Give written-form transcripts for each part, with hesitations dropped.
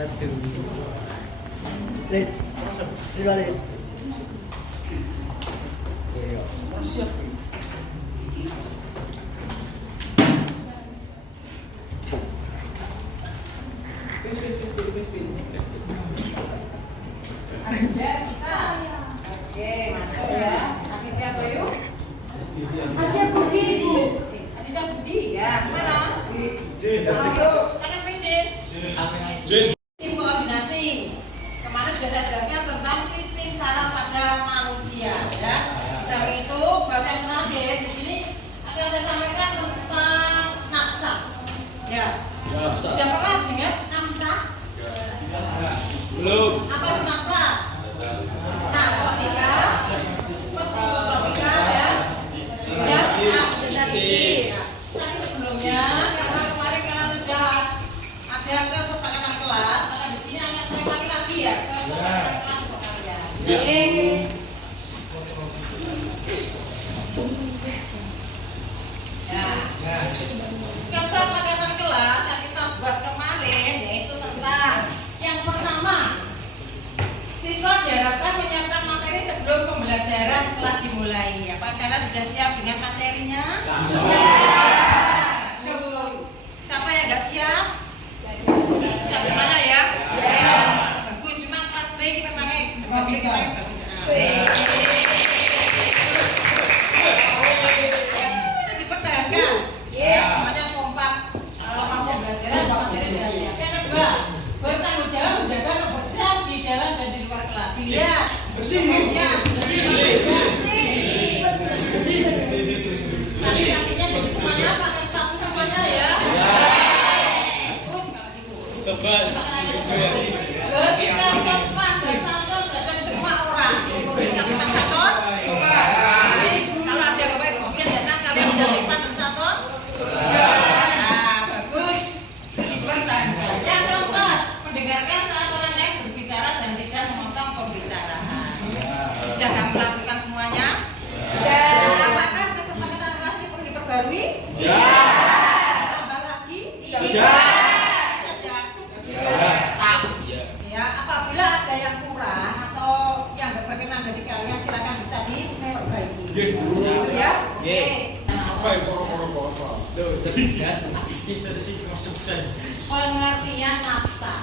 Lid, sila Lid. Siap. Oke, masuk ya. Akhirnya apa yuk? Ada Budi, Bu. Akhirnya Budi ya. Kemana? Masuk. Tangan pijit. Tim koordinasi. Kemarin sudah saya jelaskan tentang sistem saraf pada manusia ya. Sampai itu bab yang terakhir di sini akan saya sampaikan tentang nafsa. Ya. Sudah pernah dengar nafsa? Belum. Apa itu nafsa? Narkotika, psikotropika dan aktivitas. Tadi sebelumnya karena kemarin sudah ada kesepakatan kelas, maka di sini akan saya ulangi lagi ya kesepakatan kelas untuk kalian. Kesepakatan kelas yang kita buat kemarin yaitu tentang yang pertama, siswa diharapkan menyiapkan materi sebelum pembelajaran telah dimulai. Apa kalian sudah siap dengan materinya? Siapa yang nggak siap? Siap semuanya ya? Bagus, memang kelas B kita pakai. Kelas B kita pakai bagus. Kita dipertahankan. Semuanya kompak. Kalau mau pembelajaran materi sudah siap. Yang kedua, bertanggung jawab menjaga kebersihan di dalam dan di luar kelas. Dilihat bersih. Nantinya dari semuanya pakai sepatu semuanya ya. Coba. Bersikap sopan dan santun terhadap semua orang. Bersikap sopan santun. Kalau ada bapak ibu yang datang kalian sudah sopan dan santun. Nah, bagus. Bertanya. Yang keempat, mendengarkan saat orang lain berbicara dan tidak memotong pembicaraan. Sudah kamu lakukan semuanya? Apakah kesepakatan kelas ini perlu diperbarui? Tambah lagi? Ya, apabila ada yang kurang atau yang nggak berkenan dari kalian, silakan bisa diperbaiki. Ya? Oke. Apa ya apa? Pengertian nafsa.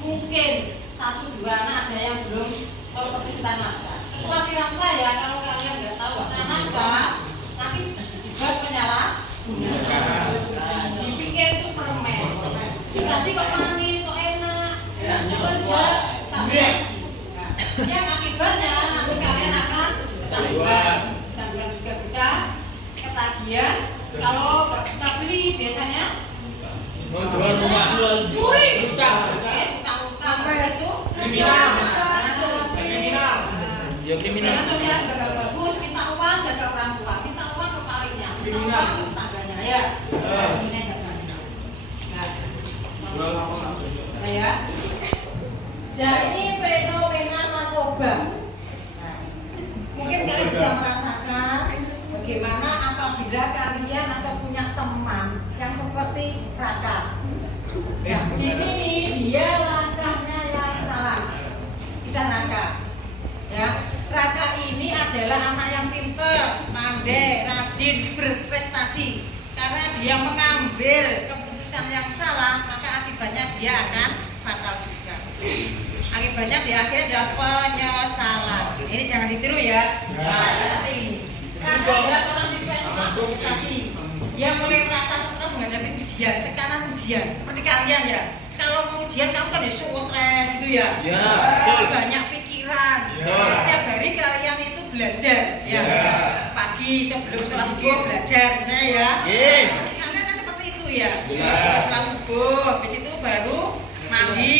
Mungkin 1-2 anak ada yang belum tahu persis tentang nafsa. Kekhawatiran saya kalau kalian nggak tahu tentang nafsa, nanti dibuat penyalahgunaan. Dipikir itu permen. Dikasih kok manis, kok enak. Yang akibatnya nanti kalian akan ketagihan. Ketagihan juga bisa ketagihan. Kalau nggak bisa beli biasanya Jual rumah. curi. Utang. Utang itu Kriminal. Ya kriminal sosial juga nggak bagus. Minta uang jaga orang tua, minta uang ke palingnya, minta uang ke tetangganya ya. Ini nggak bagus. Nah, ya. Dan ini fenomena narkoba. Nah, mungkin kalian bisa merasakan bagaimana apabila kalian atau punya teman yang seperti Raka. Nah, di sini dia langkahnya yang salah. Bisa Raka. Ya, Raka ini adalah anak yang pintar, pandai, rajin, berprestasi. Karena dia mengambil keputusan yang salah, maka akibatnya dia akan fatal juga. Akibatnya di akhir adalah penyesalan. Ini jangan ditiru ya. Nah, ini. Raka adalah seorang siswa yang sangat berprestasi. Dia mulai merasa stres menghadapi ujian, tekanan ujian. Seperti kalian ya. Kalau mau ujian kamu kan stres itu ya. Banyak pikiran. Setiap hari kalian itu belajar ya. Pagi sebelum sholat subuh belajar ya. Kalian kan seperti itu ya. Sholat subuh, habis itu baru mandi.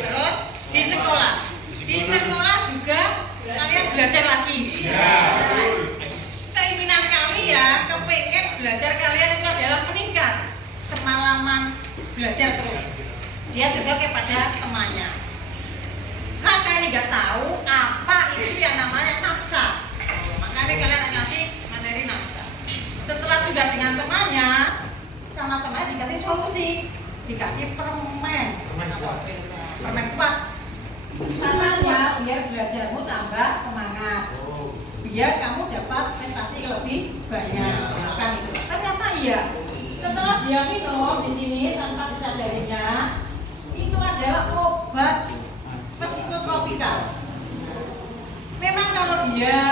Terus di sekolah. Di sekolah juga kalian belajar lagi. Keinginan kalian, kepengen belajar kalian itu adalah meningkat. Semalaman belajar terus. Dia juga kepada temannya. Raka ini nggak tahu apa itu yang namanya nafsa. Makanya kalian ngasih materi nafsa. Setelah sudah dengan temannya, sama temannya dikasih solusi, dikasih permen. permen kuat. Caranya biar belajarmu tambah semangat. Biar kamu dapat prestasi lebih banyak. Makan itu. Ternyata iya. Setelah dia minum di sini tanpa disadarinya, itu adalah obat psikotropika. Memang kalau dia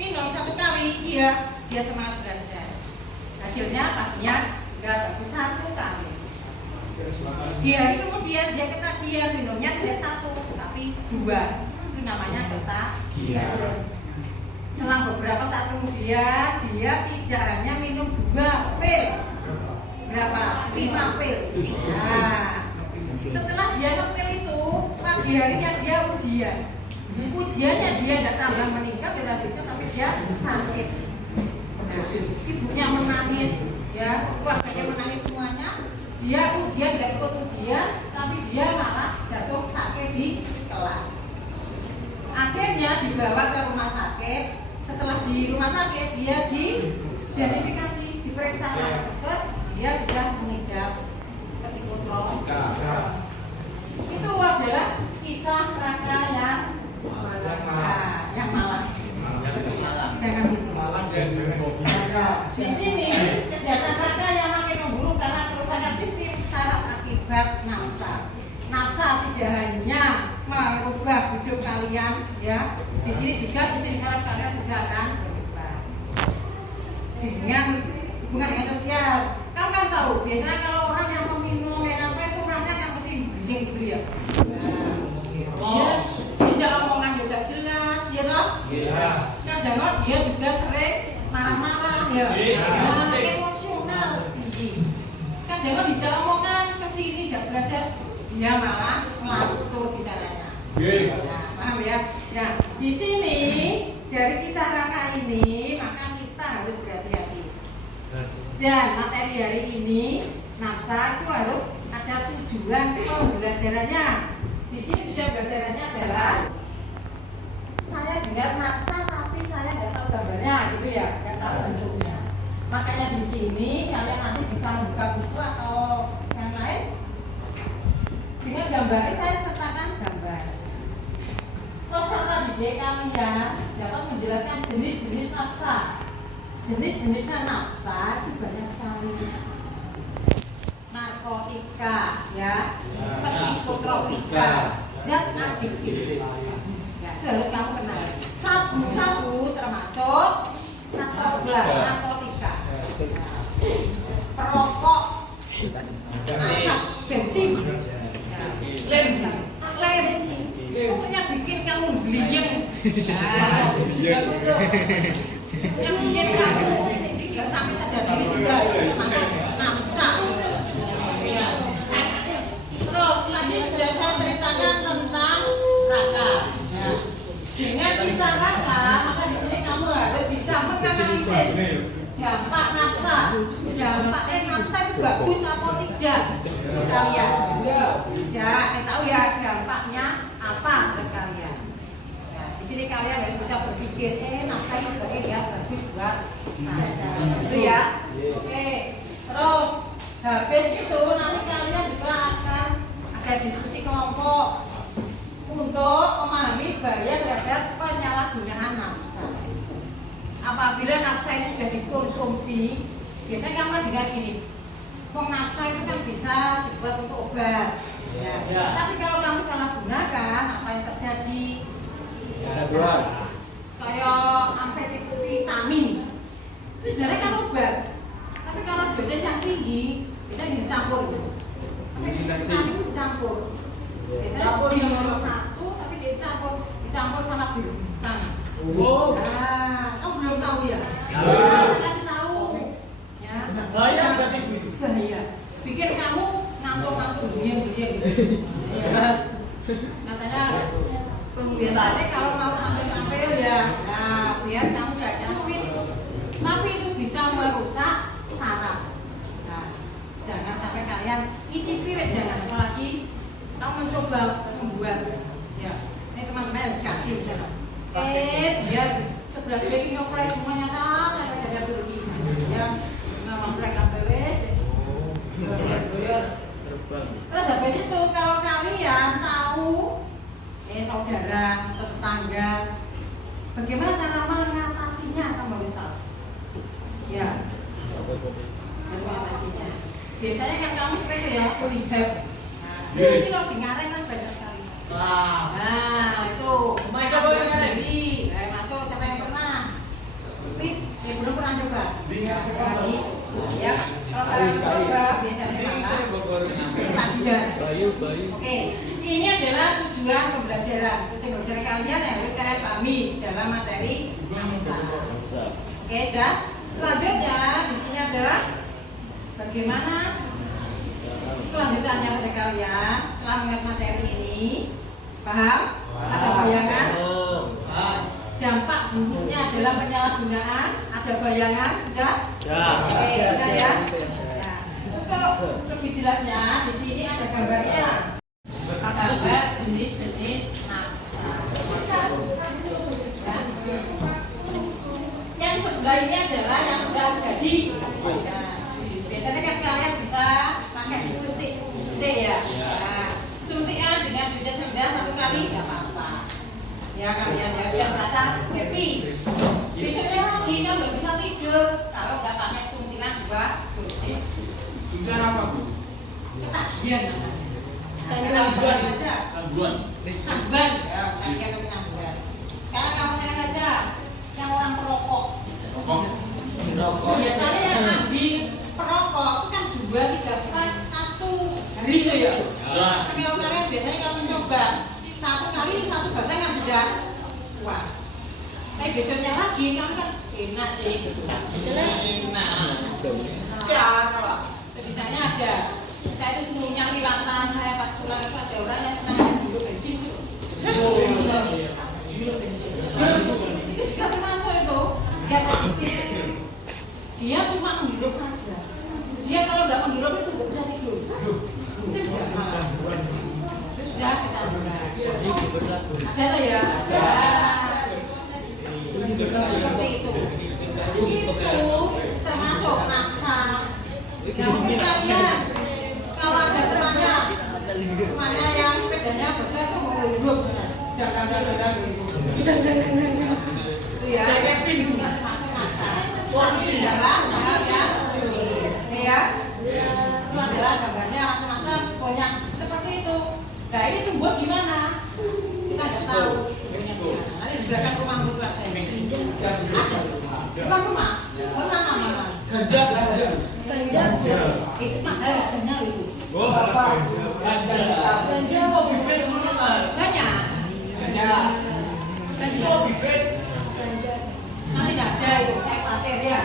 minum 1 kali, dia semangat belajar. Hasilnya paginya nggak bagus 1 kali. Di hari kemudian dia ketagihan, minumnya tidak 1 tapi 2. Itu namanya ketagihan. Selang beberapa saat kemudian dia tidak hanya minum 2 pil. Berapa? 5 pil. Nah, setelah dia ngepil itu, pagi harinya dia ujian. Ujiannya dia tidak tambah meningkat, tidak bisa, tapi dia sakit. Nah, ibunya menangis, ya, keluarganya menangis semuanya. Dia ujian tidak ikut ujian, tapi dia malah jatuh sakit di kelas. Akhirnya dibawa ke rumah sakit. Setelah di rumah sakit dia diidentifikasi, diperiksa sama dokter, dia sudah mengidap psikotropika. Itu adalah kisah neraka yang malah. Jangan gitu. Di sini kejahatan neraka yang makin memburuk karena kerusakan sistem syarat akibat nafsa. Nafsa tidak hanya merubah hidup kalian, ya. Di sini juga sistem syarat kalian juga akan berubah. Dengan hubungan dengan sosial. Kamu kan tahu, biasanya kalau orang yang meminum apa itu orangnya kan mesti bridging gitu ya. Dia bisa omongan juga jelas, ya toh? Iya. Kadang dia juga sering marah-marah ya. Nah, emosional tinggi. Kadang bisa omongan ke sini belajar, dia malah ngelantur bicaranya. Nah, paham ya? Nah, di sini dari kisah Raka ini maka kita harus berhati-hati. Dan materi hari ini nafsa itu harus ada tujuan pembelajarannya. Di sini tujuan belajarannya adalah saya dengar nafsa tapi saya nggak tahu gambarnya, gitu ya, nggak tahu bentuknya. Makanya di sini kalian nanti bisa membuka buku atau yang lain dengan gambarnya, saya sertakan gambar. Peserta didik kalian dapat menjelaskan jenis-jenis nafsa. Jenis-jenisnya nafsa itu banyak sekali. Narkotika, ya, psikotropika, zat adiktif. Ya, itu harus kamu kenal. Sabu-sabu termasuk narkotika. Perokok, asap, bensin, lem, pokoknya bikin kamu bliyeng. Yang bikin kamu tidak sampai sadar diri juga termasuk nafsa. Terus tadi sudah saya ceritakan tentang Raka. Dengan kisah Raka, maka di sini kamu harus bisa menganalisis dampak nafsa. Dampaknya nafsa itu bagus atau tidak? Kalian tidak tahu ya dampaknya apa ke kalian. Nah, di sini kalian harus bisa berpikir, nafsa itu baik ya, bagus buat saya. Itu ya. Oke. Terus habis itu nanti kalian juga akan ada diskusi kelompok untuk memahami bahaya terhadap penyalahgunaan nafsa. Apabila nafsa itu sudah dikonsumsi, biasanya kamu dengar gini, nafsa itu kan bisa dibuat untuk obat. Ya. Tapi kalau kamu salah gunakan, apa yang terjadi? Kayak amfetamin, itu sebenarnya kan obat. Tapi kalau dosis yang tinggi, biasanya dicampur. Amfetamin itu dicampur. Biasanya di nomor 1, tapi dicampur sama bintang. Nah, kamu belum tahu ya? Kita kasih tahu. Ya. Bahaya berarti Bu. Bahaya. Bikin kamu ngantuk-ngantuk gitu. Katanya biasanya kalau mau ambil ya, nah biar kamu gak nyampuin itu. Tapi itu bisa merusak saraf. Nah, jangan sampai kalian icipi, jangan apalagi kamu mencoba membuat. Ya, ini teman-teman kasih misalnya. Biar 11 baking fresh semuanya sampai jadi berlebih. Ya, nama mereka beres. Terus habis itu kalau kalian Bagaimana cara mengatasinya, kamu harus tahu. Ya. Mengatasinya. Biasanya kan kamu seperti ya lihat. Nanti kalau di Ngareng kan banyak sekali. Nah, itu siapa yang jadi? Masuk siapa yang pernah? Tapi belum pernah coba. Lagi. Ya. Kalau kalian coba biasanya Bayu. Oke, ini adalah tujuan pembelajaran. Tujuan pembelajaran kalian yang harus kalian pahami dalam materi Namsa. Oke, dah. Selanjutnya di sini adalah bagaimana kelanjutannya pada kalian setelah mengingat materi ini. Paham? Ada bayangan? Dampak buruknya dalam penyalahgunaan. Ada bayangan? Sudah? Oke, sudah ya. Untuk lebih jelasnya, di sini ada gambarnya. Gambar jenis-jenis nafsa. Yang sebelah ini adalah yang sudah jadi. Biasanya kan kalian bisa pakai suntik ya. Nah, suntikan dengan dosis rendah 1 kali nggak apa-apa. Ya kalian ya sudah merasa happy. Besoknya lagi kan nggak bisa tidur kalau nggak pakai suntikan 2 dosis. Suntikan apa, Bu? Ketagihan. Cambuan. Cambuan. Ya, ketagihan atau cambuan. Sekarang kamu tanya saja yang orang perokok. Biasanya yang ahli perokok itu kan 2, 3 plus 1 hari itu ya. Tapi kalau kalian biasanya kalau mencoba 1 kali 1 batang kan sudah puas. Tapi besoknya lagi kan enak sih. Enak. Ya, kalau misalnya ada saya itu punya liwatan saya pas pulang itu ada orang yang senang dulu bensin itu. Dia termasuk itu dia cuma menghirup saja. Dia kalau nggak menghirup itu nggak bisa tidur. Itu jangan. Sudah kecanduan. Ada tak ya? Seperti itu. Itu termasuk nafsa. Nah, mungkin kalian kalau ada temannya yang sepedanya betul itu mau hidup dan itu ya termasuk jalan ya itu adalah gambarnya macam-macam banyak seperti itu. Nah ini tumbuh di mana kita nggak tahu. Nanti di belakang rumah itu ada rumah mana ganja itu saya ganja itu ganja bibit banyak ganja bibit nanti nggak ada itu kayak pater ya.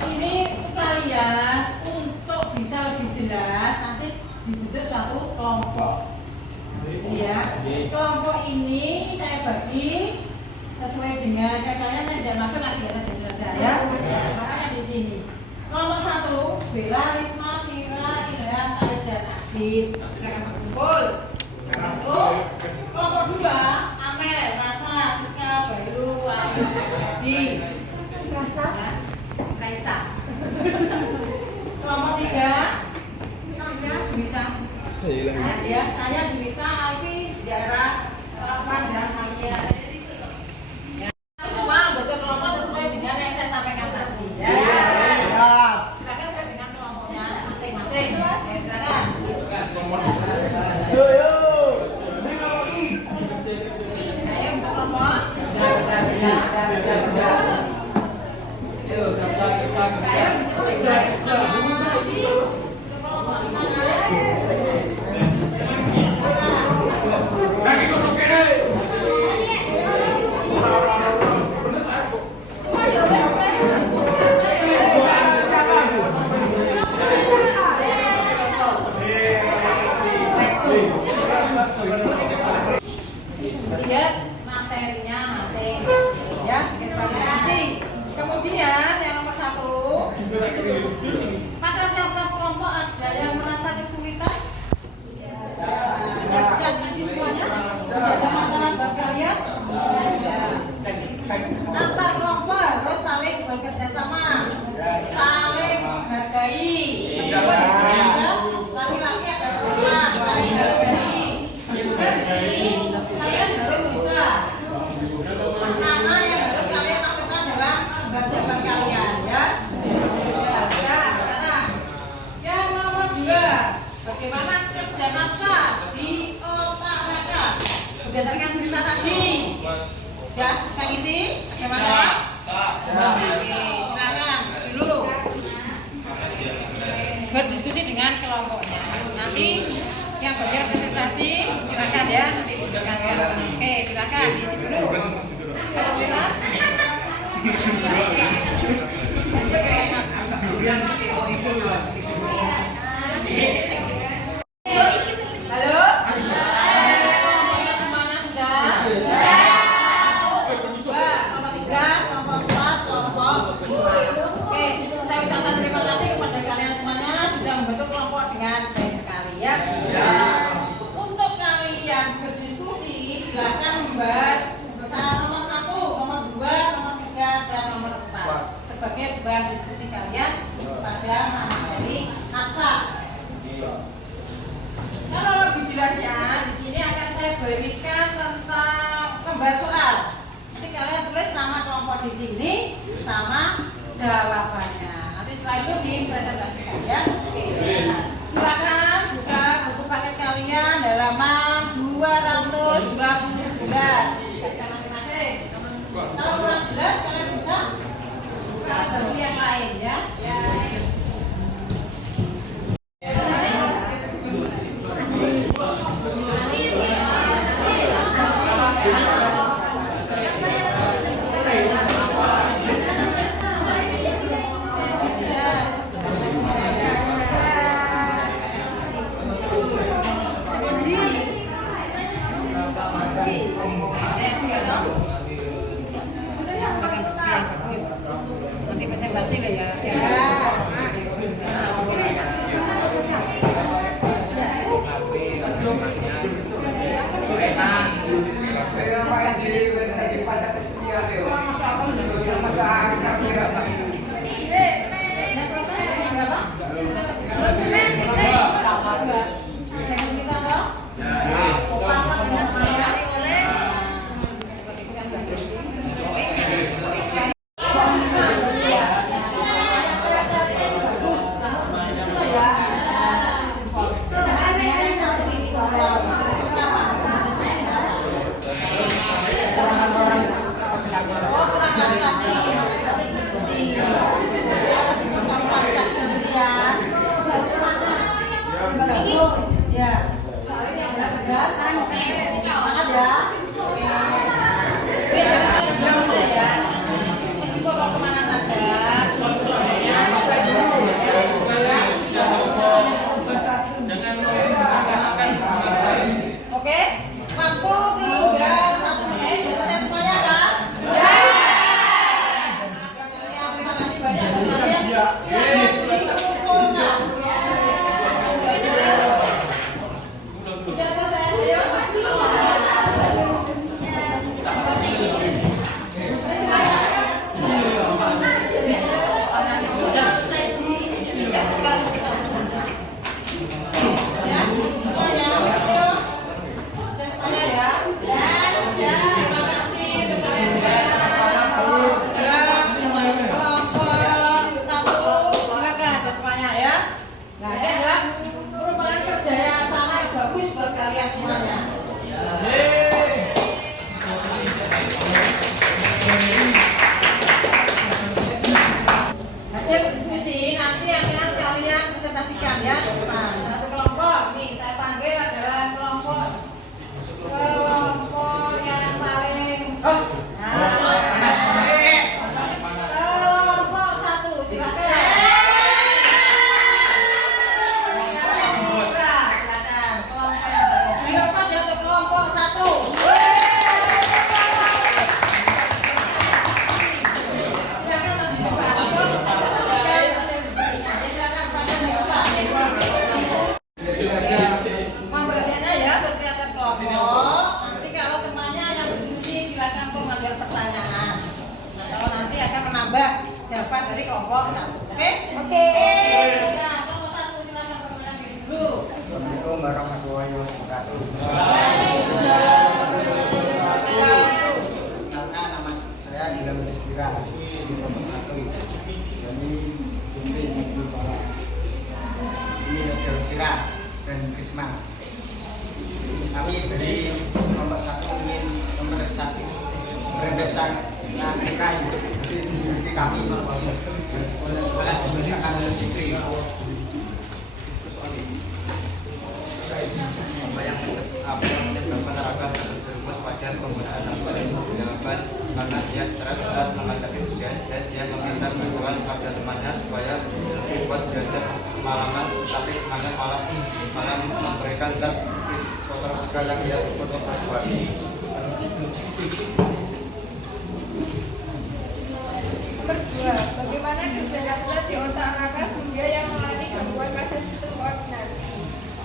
Ini kalian untuk bisa lebih jelas nanti dibentuk suatu kelompok ya. Kelompok ini saya bagi sesuai dengan kalian yang tidak masuk nanti ya saya makanya di sini. Kelompok 1 Bella, Risma, Fira, Indra, Thais dan Adit. Silakan berkumpul. Kelompok 2 Amel, Rasa, Siska, Bayu, Ayu, Adi. Raisa. Kelompok 3 Juwita. Tanya Juwita, Alfi, Tiara, Rafa dan Alia. Semua bentuk kelompok sesuai dengan yang saya sampaikan tadi. Ya. Silakan saya dengan kelompoknya masing-masing. Silakan. Ayo untuk kelompok. Lihat materinya masing-masing ya. Terima kasih. Kemudian yang nomor 1 dengan kelompoknya. Nanti yang bagian presentasi silakan ya, nanti diperkenalkan. Oke, silakan diisi dulu. Lihat. Halo? Kelompoknya semuanya sudah? Sudah. Kelompok 3, kelompok 4, kelompok 5. Oke, saya ucapkan terima kasih kepada kalian semuanya sudah membentuk kelompok dengan baik sekali ya. Untuk kalian berdiskusi silahkan membahas nomor 1, nomor 2, nomor 3, dan nomor 4 sebagai bahan diskusi kalian pada materi aksa. Kalau lebih jelasnya di sini akan saya berikan tentang gambar soal. Nanti kalian tulis nama kelompok di sini sama jawabannya. Nanti setelah itu dipresentasikan ya. Oke. Silakan buka buku paket kalian halaman 229. Baca masing-masing. Kalau kurang jelas kalian bisa buka buku yang lain ya. Nanti presentasi lah ya. Ya, soalnya yang nggak tegas, semangat ya. Oke, saya meskipun mau kemana saja, oke, waktu tinggal 1 menit. Biasanya semuanya kan? Terima kasih banyak kalian. Dikumpulkan. Sudah selesai, ayo. Ya, semuanya, ayo. Sudah semuanya ya. Terima kasih untuk kalian semua. Kelompok 1, silakan ke semuanya ya. Nah, ini adalah merupakan kerja sama yang bagus buat kalian semuanya. Hasil diskusi nanti akan kalian presentasikan ya ke depan. Satu kelompok, nih saya panggil adalah kelompok yang paling kelompok 1, silakan. Silakan, kelompok yang bagus. Dilepas ya untuk kelompok 1. Silakan langsung dibahas. Pembagiannya ya berkreator kelompok. Nanti kalau temannya yang berdiskusi silakan untuk mengambil pertanyaan. Atau nanti akan menambah jawaban dari kelompok 1. Oke? Oke. Nah, kelompok 1 silakan pertanyaan dulu. Assalamualaikum warahmatullahi wabarakatuh. Karena nama saya Dila Mudistira di kelompok 1. Jadi Jumri Negeri Barat. Ini Dr. Kira dan Krisma. Kami dari kelompok 1 ingin memersatu merepresentasikan diskusi kami oleh pemeriksaan Fikri. derajat kemalaman, tapi kemana malah memberikan zat psikotropa yang dia psikotropa. Nomor 2. Bagaimana kerja zat di otak raka sehingga yang mengalami gangguan pada sistem koordinasi?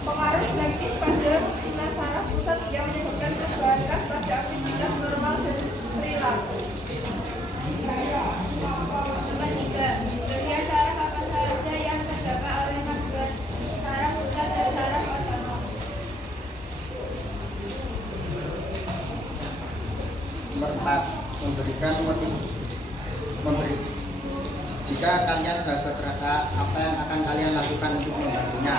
Pengaruh selektif pada susunan saraf pusat yang menyebabkan perubahan kas pada aktivitas normal dan perilaku. Nomor 3. Bagian saraf apa saja yang terdampak oleh masker? Saraf pusat dan saraf otonom. Nomor 4. Memberi. Jika kalian sahabat raka, apa yang akan kalian lakukan untuk membantunya?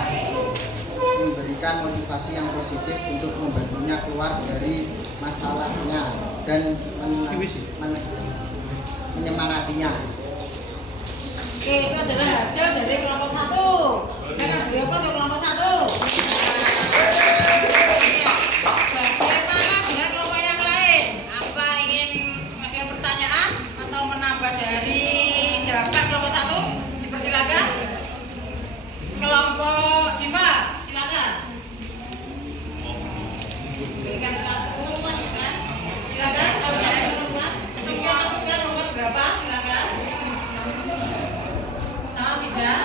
Memberikan motivasi yang positif untuk membantunya keluar dari masalahnya dan menyemangatinya. Oke, itu adalah hasil dari kelompok 1. Kita akan beri apa untuk kelompok 1? Bagaimana dengan kelompok yang lain? Apa ingin ada pertanyaan atau menambah dari jawaban kelompok 1? Dipersilakan. Kelompok Diva, silakan. Berikan satu, kan? Silakan. Kalau ada teman-teman, semua masukkan nomor berapa? Silakan. Sama tidak?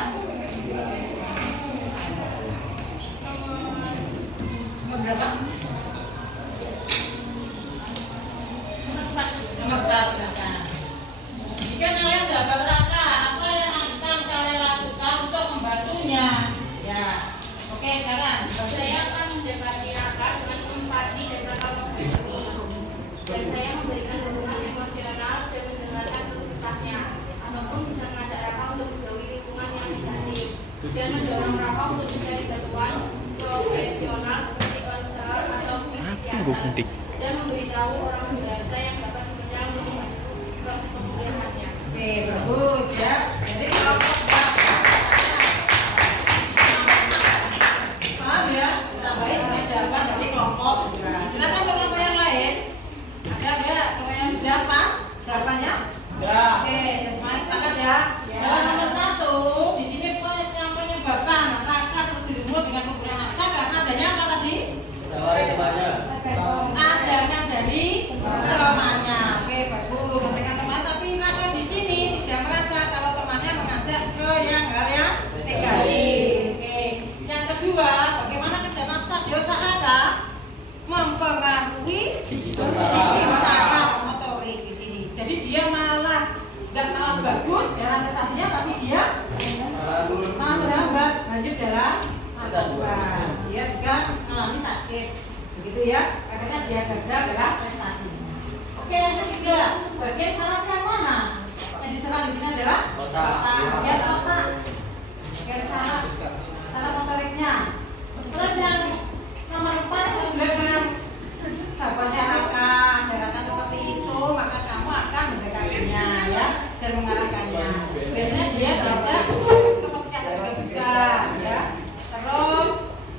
Nomor berapa? Nomor 4, silakan. Jika kalian sahabat raka, apa yang akan kalian lakukan untuk membantunya? Ya, oke, silakan. Saya akan mendekati raka dengan empati dan bakal membantu. Dan saya memberikan dukungan emosional dan mendengarkan keluh kesahnya, ataupun bisa mengajak raka untuk menjauhi lingkungan yang negatif dan mendorong raka untuk mencari bantuan profesional seperti konselor atau psikiater dan memberitahu orang dewasa yang dapat mengenal mengenai proses pemulihannya. Oke, bagus ya. Jadi kelompok paham ya? Tambahin dengan jawaban dari kelompok. Silakan ke kelompok yang lain. Ada nggak kelompok yang sudah pas jawabannya? Ya. Oke, semua sepakat ya. Jawaban nomor 1 di sini yang menyebabkan raka terjerumus dengan pemulihan nafsa karena adanya apa tadi? Sawari temannya. Ajaran dari temannya. Oke, bagus. Ajakan teman, tapi raka di sini tidak merasa kalau temannya mengajak ke yang hal yang negatif. Oke. Yang kedua, bagaimana kerja nafsa di otak raka mempengaruhi sistem saraf motorik di sini. Jadi dia malah nggak malah bagus dalam prestasinya, tapi dia malah terhambat lanjut dalam narkoba. Dia juga mengalami sakit, begitu ya. Akhirnya dia gagal dalam prestasinya. Oke, yang ketiga, bagian saraf yang mana? Yang diserang di sini adalah Otak. bagian otak, bagian saraf motoriknya. Terus yang nomor 4, dengan sahabatnya raka, ada raka seperti itu, maka kamu akan mendekatinya ya dan mengarahkannya. Biasanya dia belajar ke psikiater juga bisa ya. Terus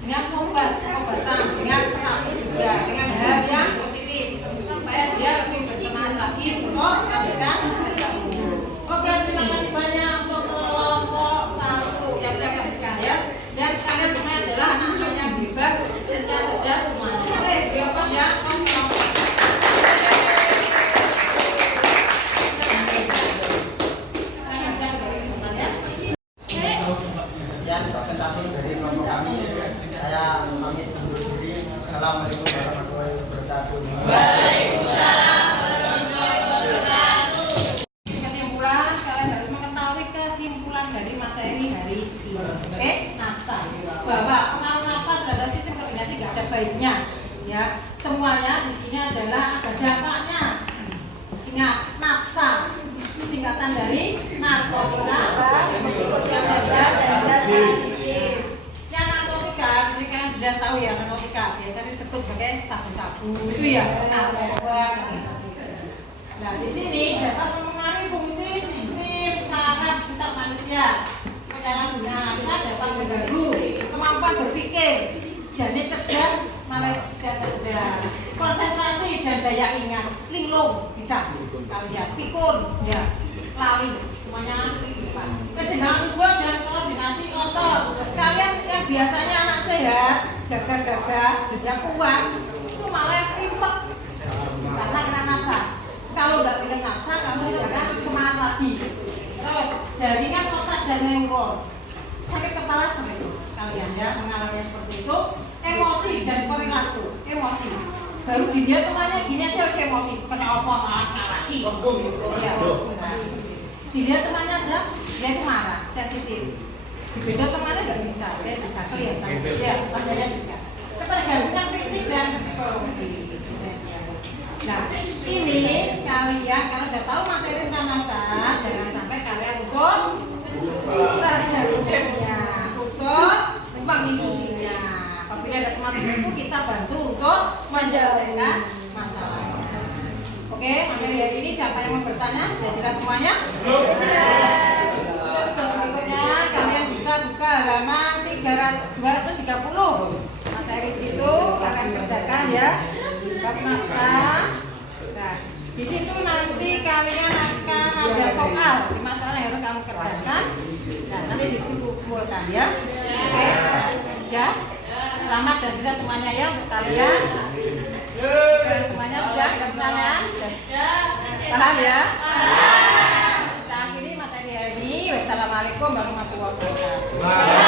dengan pengobatan, dengan terapi juga, dengan hal yang positif supaya dia lebih bersemangat lagi untuk melakukan prestasinya. Oke, terima kasih banyak untuk kelompok 1 yang sudah perhatikan ya. Dan kalian semua adalah anak-anak yang hebat, cerdas semuanya. Oke, berapa ya? Sekian presentasi dari kelompok kami. Saya pamit undur diri. Assalamualaikum warahmatullahi wabarakatuh. Kesimpulan, kalian harus mengetahui kesimpulan dari materi hari ini. Oke, nafsa. Bahwa pengaruh nafsa terhadap sistem koordinasi nggak ada baiknya. Ya, semuanya di sini adalah ada dampaknya. Ingat, nafsa singkatan dari narkotika, yang narkotika, jadi kalian sudah tahu ya narkotika biasanya disebut sebagai sabu-sabu itu ya narkoba. Nah di sini dapat mempengaruhi fungsi sistem saraf pusat manusia. Penyalahgunaan nafsa dapat mengganggu kemampuan berpikir, jadi cerdas malah tidak cerdas, konsentrasi dan daya ingat, linglung bisa kalian, pikun ya, lali semuanya lupa. Keseimbangan tubuh dan koordinasi otot. Kalian yang biasanya anak sehat, gagah-gagah, yang kuat, itu malah ribet karena kena nafsa. Kalau nggak kena nafsa, kamu jangan semangat lagi. Terus jaringan otak dan neuron, sakit kepala sering kalian ya mengalami seperti itu. Emosi dan perilaku, emosi. Baru dilihat temannya gini aja harus emosi. Kenapa malas ngawasi? Ya, dilihat temannya aja, dia itu marah, sensitif. Dibeda temannya nggak bisa, dia bisa kelihatan. Ya, padanya juga. Ketergantungan fisik dan psikologi. Nah, ini kalian kalau sudah tahu materi tentang nafsa, jangan sampai kalian untuk terjerumusnya, untuk mengikutinya. Apabila ada kemajuan itu kita bantu untuk menyelesaikan masalah. Oke, materi hari ini siapa yang mau bertanya? Sudah jelas semuanya? Berikutnya kalian bisa buka halaman 230. Materi situ kalian kerjakan ya. Bab nafsa. Nah, di situ nanti kalian akan ada soal, 5 soal yang harus kamu kerjakan. Nah, nanti dikumpulkan ya. Oke, ya. Selamat dan sukses semuanya ya untuk kalian. Dan semuanya sudah ada pertanyaan? Paham ya? Saya akhiri materi hari ini. Wassalamualaikum warahmatullahi wabarakatuh.